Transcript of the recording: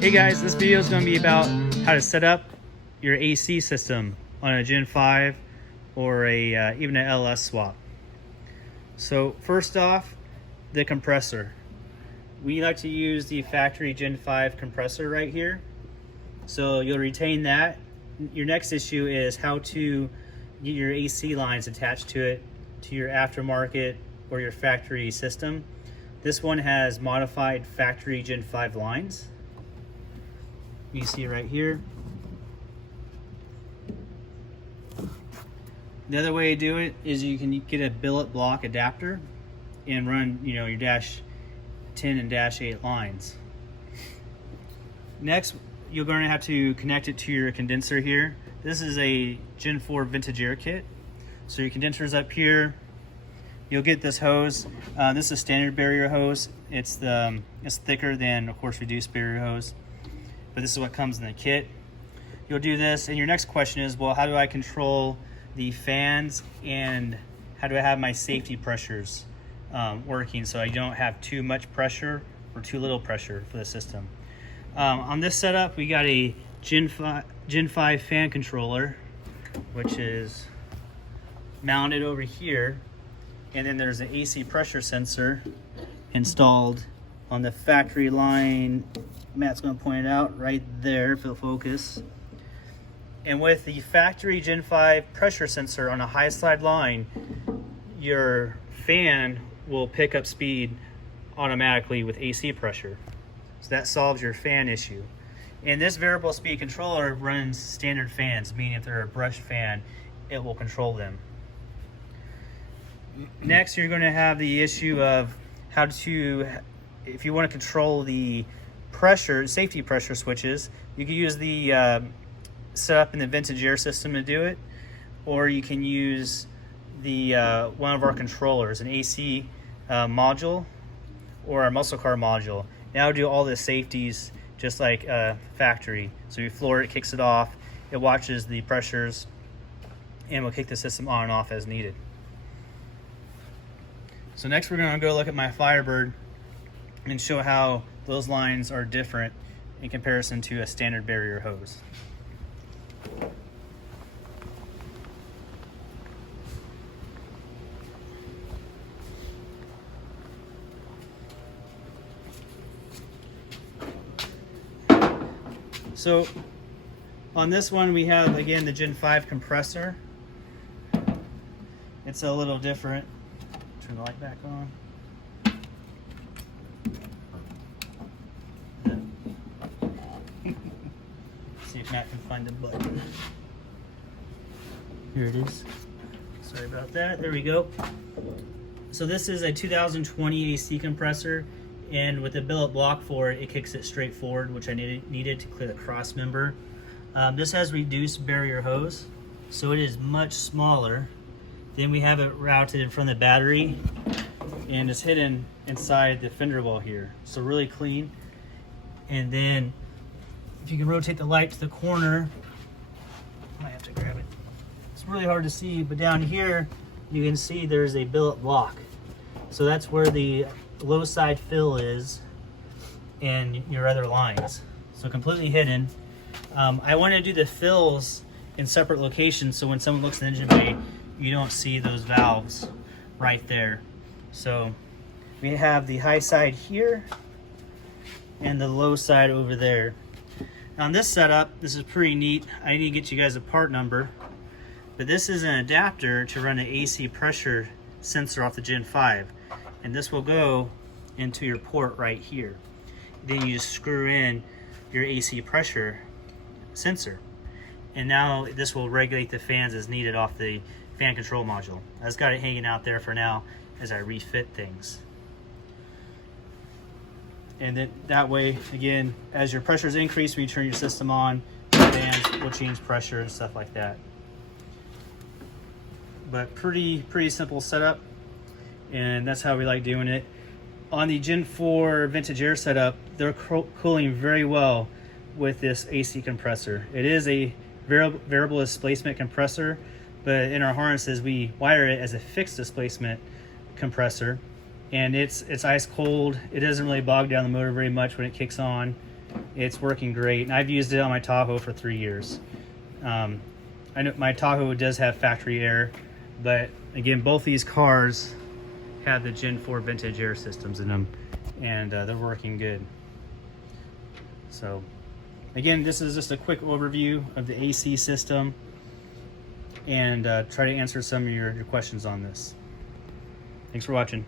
Hey guys, this video is going to be about how to set up your AC system on a Gen 5 or even an LS swap. So first off, the compressor. We like to use the factory Gen 5 compressor right here. So you'll retain that. Your next issue is how to get your AC lines attached to it, to your aftermarket or your factory system. This one has modified factory Gen 5 lines. You see it right here. The other way to do it is you can get a billet block adapter and run, your dash 10 and dash 8 lines. Next, you're going to have to connect it to your condenser here. This is a Gen 4 vintage air kit. So your condenser's up here. You'll get this hose. This is standard barrier hose. It's thicker than, of course, reduced barrier hose. But this is what comes in the kit. You'll do this, and your next question is, well, how do I control the fans and how do I have my safety pressures working so I don't have too much pressure or too little pressure for the system? On this setup, we got a Gen 5 fan controller, which is mounted over here, and then there's an AC pressure sensor installed on the factory line. Matt's going to point it out right there if it'll focus. And with the factory Gen 5 pressure sensor on a high slide line, your fan will pick up speed automatically with AC pressure. So that solves your fan issue. And this variable speed controller runs standard fans, meaning if they're a brush fan, it will control them. Next, you're going to have the issue of how to, if you want to control the safety pressure switches, you can use the setup in the vintage air system to do it, or you can use the one of our controllers, an AC module or a muscle car module. Now do all the safeties just like factory. So you floor it, kicks it off, it watches the pressures, and will kick the system on and off as needed. So next we're going to go look at my Firebird and show how those lines are different in comparison to a standard barrier hose. So on this one we have, again, the Gen 5 compressor. It's a little different. Turn the light back on. See if Matt can find the button. Here it is. Sorry about that. There we go. So this is a 2020 AC compressor, and with the billet block for it, it kicks it straight forward, which I needed to clear the cross member. This has reduced barrier hose, so it is much smaller. Then we have it routed in front of the battery, and it's hidden inside the fender wall here. So really clean. And then if you can rotate the light to the corner, I might have to grab it. It's really hard to see, but down here you can see there's a billet block. So that's where the low side fill is and your other lines. So completely hidden. I want to do the fills in separate locations so when someone looks in the engine bay, you don't see those valves right there. So we have the high side here and the low side over there. Now on this setup, this is pretty neat. I need to get you guys a part number, but this is an adapter to run the AC pressure sensor off the Gen 5, and this will go into your port right here. Then you just screw in your AC pressure sensor, and now this will regulate the fans as needed off the fan control module. I just got it hanging out there for now as I refit things. And then that way, again, as your pressures increase when you turn your system on, the fans will change pressure and stuff like that. But pretty simple setup, and that's how we like doing it. On the Gen 4 vintage air setup, they're cooling very well with this AC compressor. It is a variable displacement compressor, but in our harnesses we wire it as a fixed displacement compressor, and it's ice cold. It doesn't really bog down the motor very much when it kicks on. It's working great, and I've used it on my Tahoe for 3 years. I know my Tahoe does have factory air, but again, both these cars have the Gen 4 vintage air systems in them, and they're working good. So again, this is just a quick overview of the AC system, and try to answer some of your questions on this. Thanks for watching.